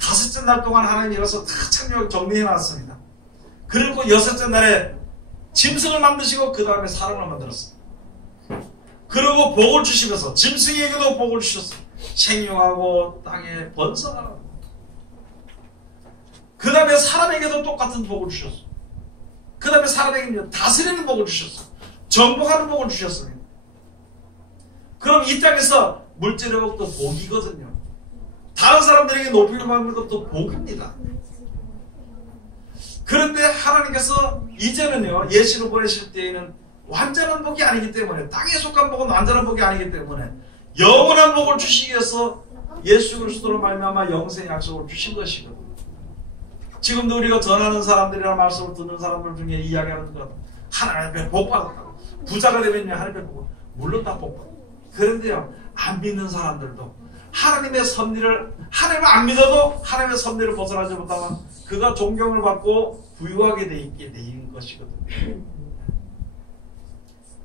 다섯째 날 동안 하나님이 일어서 다 창조 정리해 놨습니다. 그리고 여섯째 날에 짐승을 만드시고 그 다음에 사람을 만들었어요. 그리고 복을 주시면서 짐승에게도 복을 주셨어요. 생육하고 땅에 번성하라고. 그 다음에 사람에게도 똑같은 복을 주셨어. 그 다음에 사람에게 다스리는 복을 주셨어. 정복하는 복을 주셨습니다. 그럼 이 땅에서 물질의 복도 복이거든요. 다른 사람들에게 높이를 받는 것도 복입니다. 그런데 하나님께서 이제는요, 예수를 보내실 때에는 완전한 복이 아니기 때문에, 땅에 속한 복은 완전한 복이 아니기 때문에 영원한 복을 주시기 위해서 예수 그리스도로 말미암아 영생의 약속을 주신 것이거든요. 지금도 우리가 전하는 사람들이나 말씀을 듣는 사람들 중에 이야기하는 것, 하나님의 복 받았다고, 부자가 되면요 하나님의 복, 물론 다 복 받고. 그런데요, 안 믿는 사람들도 하나님의 섭리를, 하나님을 안 믿어도 하나님의 섭리를 벗어나지 못하면 그가 존경을 받고 부유하게 돼 있게 된 것이거든요.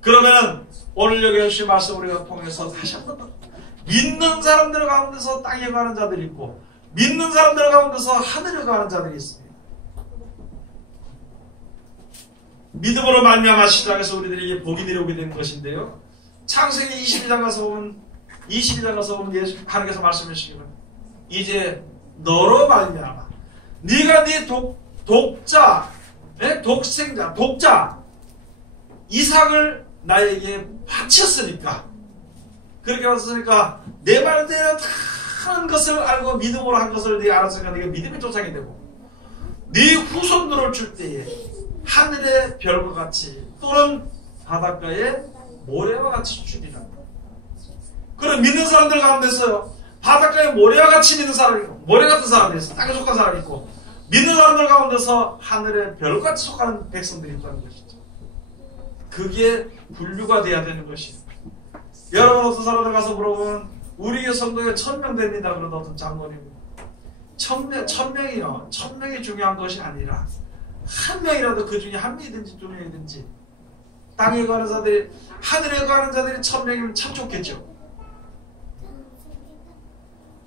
그러면은 오늘 여기 주신 말씀 우리가 통해서 다시 한번 믿는 사람들 가운데서 땅에 가는 자들이 있고, 믿는 사람들 가운데서 하늘에 가는 자들이 있습니다. 믿음으로 말미암아 시작해서 우리들에게 복이 내려오게 되는 것인데요, 창세기 22장 가서 보면 예수 하나님께서 말씀해 주시기를, 이제 너로 말미암아 네가 네 독자, 이삭을 나에게 바쳤으니까, 그렇게 왔으니까 내 말대로 다 하는 것을 알고 믿음으로 한 것을 네가 알았으니까 네가 믿음의 조상이 되고, 네 후손들을 줄 때에 하늘의 별과 같이 또는 바닷가의 모래와 같이 주리라. 그럼 믿는 사람들 가운데서요, 바닷가의 모래와 같이 믿는 사람이 있고, 모래 같은 사람이 있어, 땅에 속한 사람이 있고, 믿는 사람들 가운데서 하늘의 별같이 속하는 백성들이 있다는 것이죠. 그게 분류가 돼야 되는 것이에요. 여러분, 어떤 사람들 가서 물어보면 우리 성도에 1000명 됩니다 그러다 어떤 장로님이, 1000명이요, 1000명이 중요한 것이 아니라 한 명이라도 그 중에 한 명이든지 두 명이든지, 땅에 가는 자들이, 하늘에 가는 자들이 1000명이면 참 좋겠죠.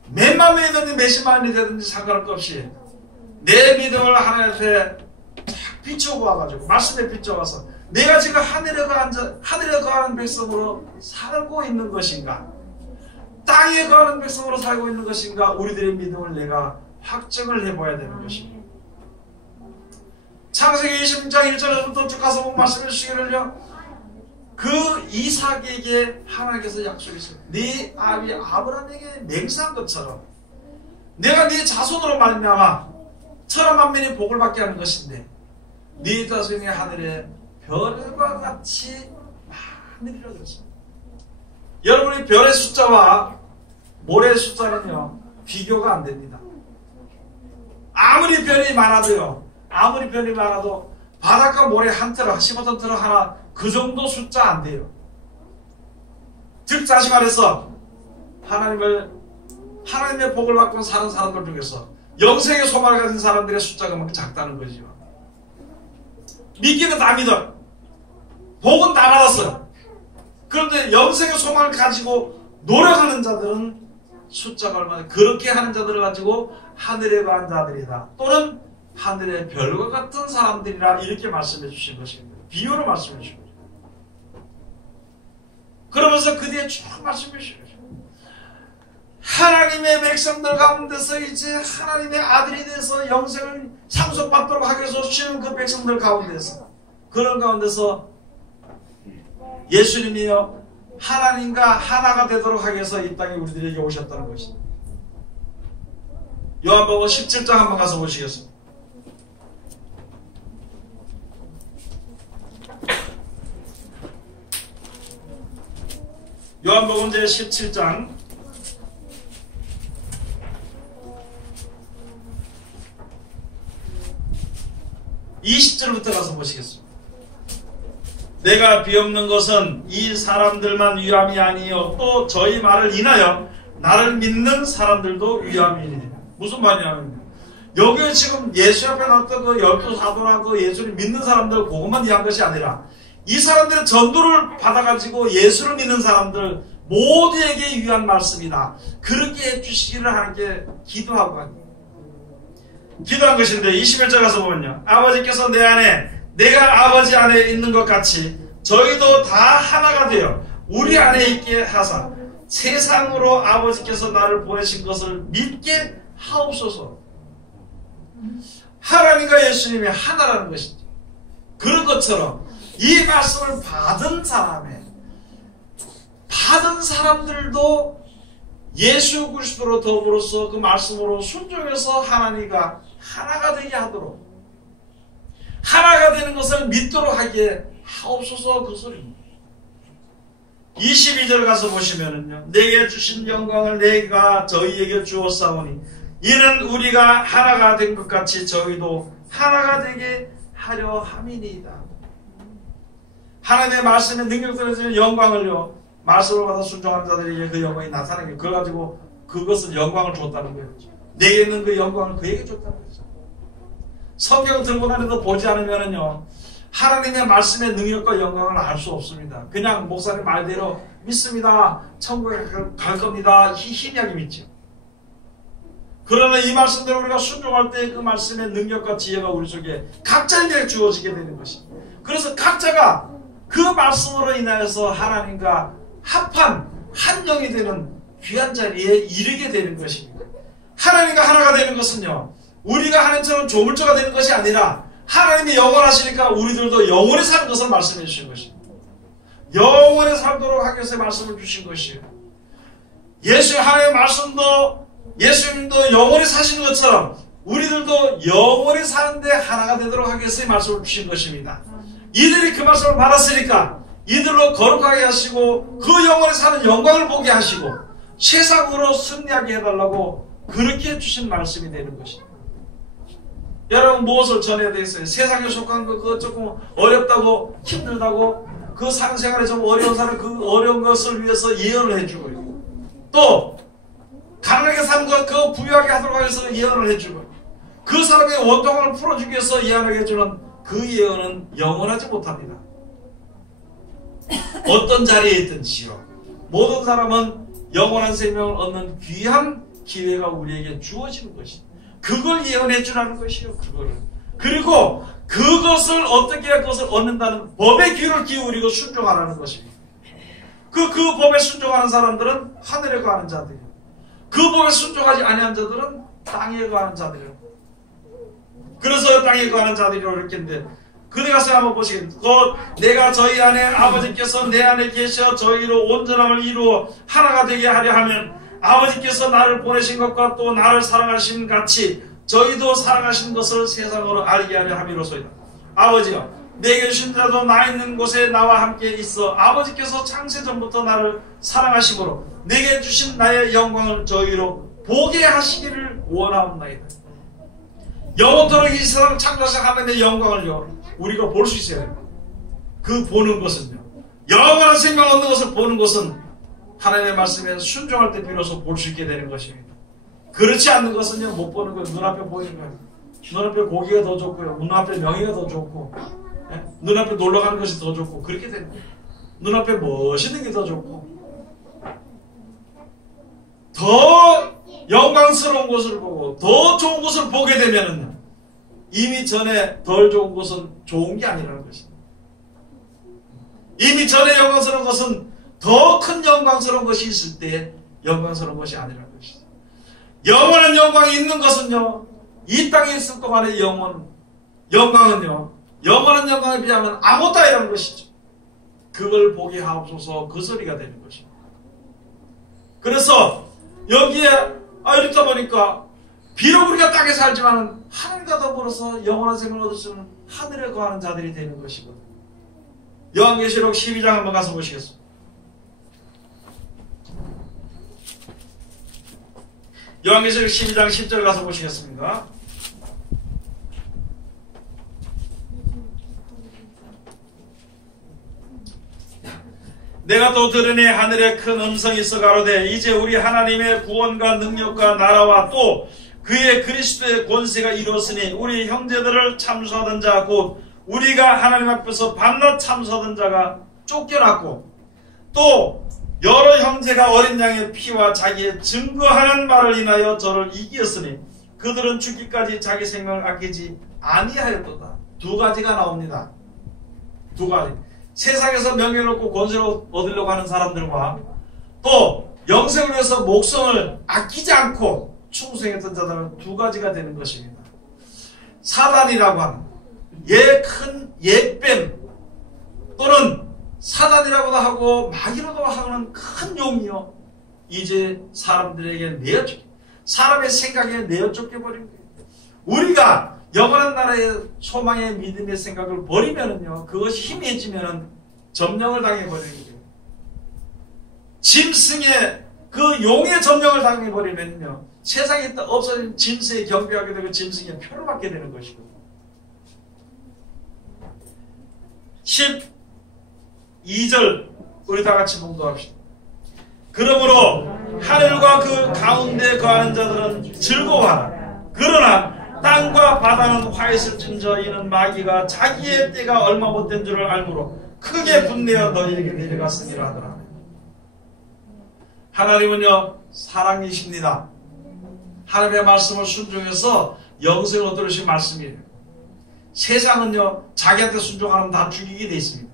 몇만 명이든지 몇십만 명이 되든지 상관없이 내 믿음을 하나님 앞에 비춰보아가지고, 말씀에 비춰봐서 내가 지금 하늘에 가는 백성으로 살고 있는 것인가, 땅에 가는 백성으로 살고 있는 것인가, 우리들의 믿음을 내가 확정을 해봐야 되는 것입니다. 창세기 20장 1절에서부터 쭉 가서 보면 말씀해 주시기를요, 그 이삭에게 하나님께서 약속했어요. 네 아비 아브라함에게 맹세한 것처럼 내가 네 자손으로 말미암아 천한 만민이 복을 받게 하는 것인데, 네 자손이 하늘에 별과 같이 많으리라 그랬습니다. 여러분이 별의 숫자와 모래의 숫자는요 비교가 안 됩니다. 아무리 별이 많아도 바닷가 모래 한 트럭, 15톤 트럭 하나, 그 정도 숫자 안 돼요. 즉 다시 말해서 하나님의 복을 받고 사는 사람들 중에서 영생의 소망을 가진 사람들의 숫자가 막 작다는 거죠. 믿기는 다 믿어, 복은 다 받았어요. 그런데 영생의 소망을 가지고 노력하는 자들은 숫자가 얼마나, 그렇게 하는 자들을 가지고 하늘에 간 자들이다, 또는 하늘의 별과 같은 사람들이라, 이렇게 말씀해 주신 것입니다. 비유로 말씀해 주신 거죠. 그러면서 그 뒤에 쭉 말씀해 주신 거죠. 하나님의 백성들 가운데서 이제 하나님의 아들이 돼서 영생을 상속받도록 하기 위해서 주시는 그 백성들 가운데서, 그런 가운데서 예수님이요 하나님과 하나가 되도록 하기 위해서 이 땅에 우리들에게 오셨다는 것입니다. 요한복음 17장 한번 가서 보시겠습니다. 요한복음 제 17장 20절부터 가서 보시겠습니다. 내가 비옵는 것은 이 사람들만 위함이 아니요 또 저희 말을 인하여 나를 믿는 사람들도 위함이니. 무슨 말이냐면, 여기에 지금 예수 앞에 나왔던 그 12사도라고 예수를 믿는 사람들 그것만 위한 것이 아니라, 이 사람들은 전도를 받아가지고 예수를 믿는 사람들 모두에게 위한 말씀이다, 그렇게 해주시기를 하나님께 기도한 것인데, 21절 가서 보면요, 아버지께서 내 안에 내가 아버지 안에 있는 것 같이 저희도 다 하나가 되어 우리 안에 있게 하사 세상으로 아버지께서 나를 보내신 것을 믿게 하옵소서. 하나님과 예수님이 하나라는 것이죠. 그런 것처럼 이 말씀을 받은 사람들도 예수 그리스도로 더불어서 그 말씀으로 순종해서 하나님과 하나가 되게 하도록, 하나가 되는 것을 믿도록 하게 하옵소서, 그 소리입니다. 22절 가서 보시면은요, 내게 주신 영광을 내가 저희에게 주었사오니 이는 우리가 하나가 된 것 같이 저희도 하나가 되게 하려 함이니이다. 하나님의 말씀에 능력들을 주는 영광을요, 말씀을 받아 순종하는 자들에게 그 영광이 나타나게, 그걸 가지고 그것을 영광을 줬다는 거예요. 내게 있는 그 영광을 그에게 줬다는 거죠. 성경을 들고 다니도 보지 않으면은요, 하나님의 말씀의 능력과 영광을 알 수 없습니다. 그냥 목사님 말대로 믿습니다, 천국에 갈 겁니다, 희미하게 믿죠. 그러나 이 말씀대로 우리가 순종할 때 그 말씀의 능력과 지혜가 우리 속에 각자에게 주어지게 되는 것입니다. 그래서 각자가 그 말씀으로 인하여서 하나님과 합한 한 영이 되는 귀한 자리에 이르게 되는 것입니다. 하나님과 하나가 되는 것은요, 우리가 하나님처럼 조물주가 되는 것이 아니라 하나님이 영원하시니까 우리들도 영원히 사는 것을 말씀해 주신 것입니다. 영원히 살도록 하기 위해서 말씀을 주신 것이에요. 예수의 하나님의 말씀도 예수님도 영원히 사시는 것처럼 우리들도 영원히 사는데 하나가 되도록 하기 위해서 말씀을 주신 것입니다. 이들이 그 말씀을 받았으니까 이들로 거룩하게 하시고 그 영원히 사는 영광을 보게 하시고 세상으로 승리하게 해달라고 그렇게 해주신 말씀이 되는 것입니다. 여러분, 무엇을 전해야 되겠어요? 세상에 속한 거, 그거 조금 어렵다고, 힘들다고, 그 사는 생활에 좀 어려운 사람, 그 어려운 것을 위해서 예언을 해주고요. 또 가난하게 사는 것, 그거 부유하게 하도록 해서 예언을 해주고, 그 사람의 원통을 풀어주기 위해서 예언을 해주는 그 예언은 영원하지 못합니다. 어떤 자리에 있든지요, 모든 사람은 영원한 생명을 얻는 귀한 기회가 우리에게 주어지는 것입니다. 그걸 예언해 주라는 것이요, 그거를. 그리고 그것을 어떻게 그것을 얻는다는 법의 귀를 기울이고 순종하라는 것입니다. 그 법에 순종하는 사람들은 하늘에 거하는 자들이요, 그 법에 순종하지 아니한 자들은 땅에 거하는 자들이요. 그래서 땅에 거하는 자들이라고 이렇게 했는데, 그대 가서 한번 보시겠습니다. 곧 내가 저희 안에 아버지께서 내 안에 계셔 저희로 온전함을 이루어 하나가 되게 하려 하면 아버지께서 나를 보내신 것과 또 나를 사랑하신 같이 저희도 사랑하신 것을 세상으로 알게 하려 함이로소이다. 아버지여, 내게 주신 자도 나 있는 곳에 나와 함께 있어 아버지께서 창세전부터 나를 사랑하심으로 내게 주신 나의 영광을 저희로 보게 하시기를 원하옵나이다. 영원토록 이 세상 창조하신 하나님의 영광을요, 우리가 볼 수 있어야 됩니다. 그 보는 것은요, 영원한 생명 얻는 것을 보는 것은 하나님의 말씀에 순종할 때 비로소 볼 수 있게 되는 것입니다. 그렇지 않는 것은요, 못 보는 거예요. 눈앞에 보이는 거예요. 눈앞에 고기가 더 좋고요, 눈앞에 명예가 더 좋고, 눈앞에 놀러가는 것이 더 좋고, 그렇게 되는 거예요. 눈앞에 멋있는 게 더 좋고, 더 영광스러운 것을 보고 더 좋은 것을 보게 되면은 이미 전에 덜 좋은 것은 좋은 게 아니라는 것입니다. 이미 전에 영광스러운 것은 더 큰 영광스러운 것이 있을 때 영광스러운 것이 아니라는 것이죠. 영원한 영광이 있는 것은요, 이 땅에 있을 동안의 영광은요, 영원한 영광에 비하면 아무것도 아니라는 것이죠. 그걸 보게 하옵소서, 그 소리가 되는 것입니다. 그래서 여기에 이렇다 보니까 비록 우리가 땅에 살지만 하늘과 더불어서 영원한 생명을 얻을 수 있는 하늘에 거하는 자들이 되는 것이거든요. 요한계시록 12장 한번 가서 보시겠습니다. 요한계시록 12장 10절 가서 보시겠습니다. 내가 또 들으니 하늘에 큰 음성이 있어 가로되 이제 우리 하나님의 구원과 능력과 나라와 또 그의 그리스도의 권세가 이루었으니 우리 형제들을 참수하던 자 곧 우리가 하나님 앞에서 밤낮 참수하던 자가 쫓겨났고 또 여러 형제가 어린 양의 피와 자기의 증거하는 말을 인하여 저를 이기었으니 그들은 죽기까지 자기 생명을 아끼지 아니하였도다. 두 가지가 나옵니다. 두 가지. 세상에서 명예를 얻고 권세를 얻으려고 하는 사람들과 또 영생을 위해서 목숨을 아끼지 않고 충성했던 자들은 두 가지가 되는 것입니다. 사단이라고 하는 큰 옛뱀 또는 사단이라고도 하고 마귀라고 하는 큰 용이요 이제 사람들에게 내어쫓겨 사람의 생각에 내어쫓겨 버린 거예요. 우리가 영원한 나라의 소망의 믿음의 생각을 버리면은요 그것이 희미해지면은 점령을 당해버리는 거예요. 짐승의 그 용의 점령을 당해버리면요 세상에 없어진 짐승에 경배하게 되고 짐승의 표를 받게 되는 것이고 12절 우리 다같이 봉독합시다. 그러므로 하늘과 그 가운데 거하는 자들은 즐거워하라. 그러나 땅과 바다는 화했을진저 이는 마귀가 자기의 때가 얼마 못된 줄을 알므로 크게 분내어 너희에게 내려갔으니라 하더라. 하나님은요 사랑이십니다. 하나님의 말씀을 순종해서 영생을 얻으신 말씀이에요. 세상은요 자기한테 순종하면 다 죽이게 돼 있습니다.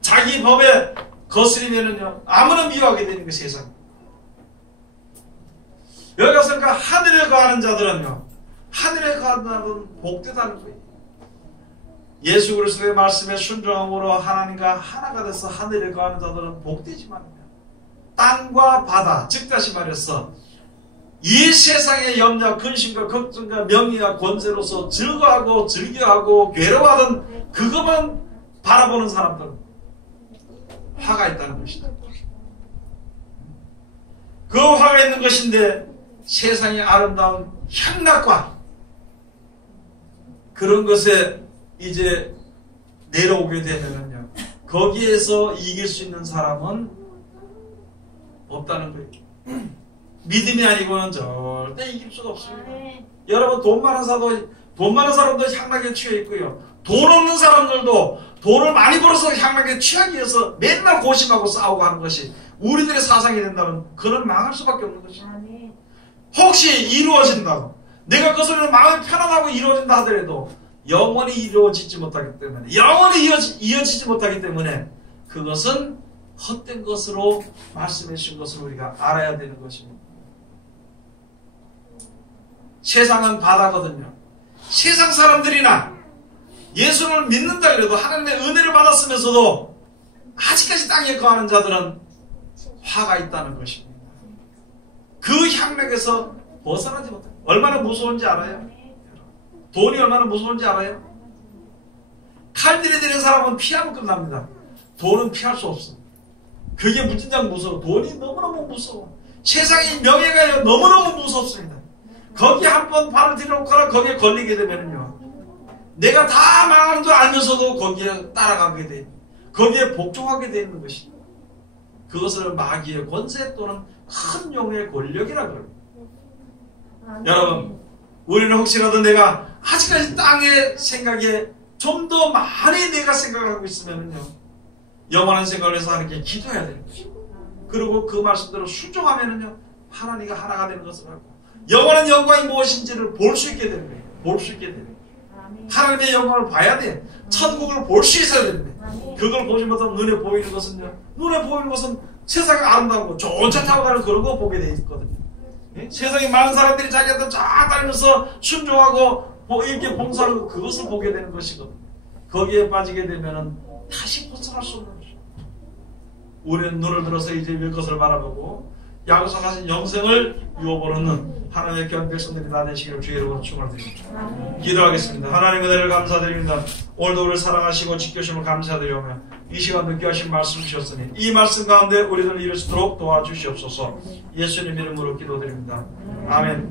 자기 법에 거스리면은요 아무나 미워하게 되는 게 세상. 여기 가서 그러니까 하늘에 거하는 자들은요 하늘에 거하는 자들은 복되다는 거예요. 예수 그리스도의 말씀에 순종함으로 하나님과 하나가 돼서 하늘에 거하는 자들은 복되지만 땅과 바다 즉 다시 말해서 이 세상의 염려 근심과 걱정과 명예와 권세로서 즐거워하고 즐겨하고 괴로워하던 그것만 바라보는 사람들은 화가 있다는 것이다. 그 화가 있는 것인데 세상의 아름다운 향락과 그런 것에 이제 내려오게 되면요 거기에서 이길 수 있는 사람은 없다는 거예요. 믿음이 아니고는 절대 이길 수가 없습니다. 여러분 돈 많은 사람도 향락에 취해 있고요. 돈 없는 사람들도 돈을 많이 벌어서 향락에 취하기 위해서 맨날 고심하고 싸우고 하는 것이 우리들의 사상이 된다면 그는 망할 수밖에 없는 것입니다. 혹시 이루어진다고 내가 그 소리는 마음이 편안하고 이루어진다 하더라도 영원히 이루어지지 못하기 때문에 영원히 이어지지 못하기 때문에 그것은 헛된 것으로 말씀해 주신 것을 우리가 알아야 되는 것입니다. 세상은 바다거든요. 세상 사람들이나 예수를 믿는다 그래도 하나님의 은혜를 받았으면서도 아직까지 땅에 거하는 자들은 화가 있다는 것입니다. 그 향락에서 벗어나지 못해요. 얼마나 무서운지 알아요? 돈이 얼마나 무서운지 알아요? 칼 들이대는 사람은 피하면 끝납니다. 돈은 피할 수 없어. 그게 무진장 무서워. 돈이 너무너무 무서워. 세상의 명예가 너무너무 무섭습니다. 거기에 한번 발을 들여놓거나 거기에 걸리게 되면요 내가 다 망하는 줄 알면서도 거기에 따라가게 돼 거기에 복종하게 되는 것이 그것을 마귀의 권세 또는 큰 용의 권력이라고 합니다. 여러분 우리는 혹시라도 내가 아직까지 땅의 생각에 좀 더 많이 내가 생각을 하고 있으면요 영원한 생각을 해서 하나님께 기도해야 되는 것이고 그리고 그 말씀대로 순종하면은요 하나님과 하나가 되는 것을 알고 영원한 영광이 무엇인지를 볼 수 있게 되는 거예요. 볼 수 있게 되는 거예요. 하나님의 영광을 봐야 돼. 천국을 볼 수 있어야 되는데 그걸 보지 못하면 눈에 보이는 것은요 눈에 보이는 것은 세상이 아름다운 거 좋다고 가는 그런 거 보게 돼 있거든요. 예? 세상에 많은 사람들이 자기한테 쫙 다니면서 순종하고 뭐 이렇게 봉사하고 그것을 보게 되는 것이거든요. 거기에 빠지게 되면은 다시 벗어날 수 없는 것이죠. 우리는 눈을 들어서 이제 왜 것을 바라보고 약속하신 영생을 유업으로는 하나님의 귀한 백성들이 다 되시기를 주의 이름으로 축원드립니다. 기도하겠습니다. 하나님 은혜를 감사드립니다. 오늘도 우리를 사랑하시고 지켜주심을 감사드리오며 이 시간 늦게 하신 말씀 주셨으니 이 말씀 가운데 우리들 이룰 수 있도록 도와주시옵소서. 예수님 이름으로 기도드립니다. 아멘.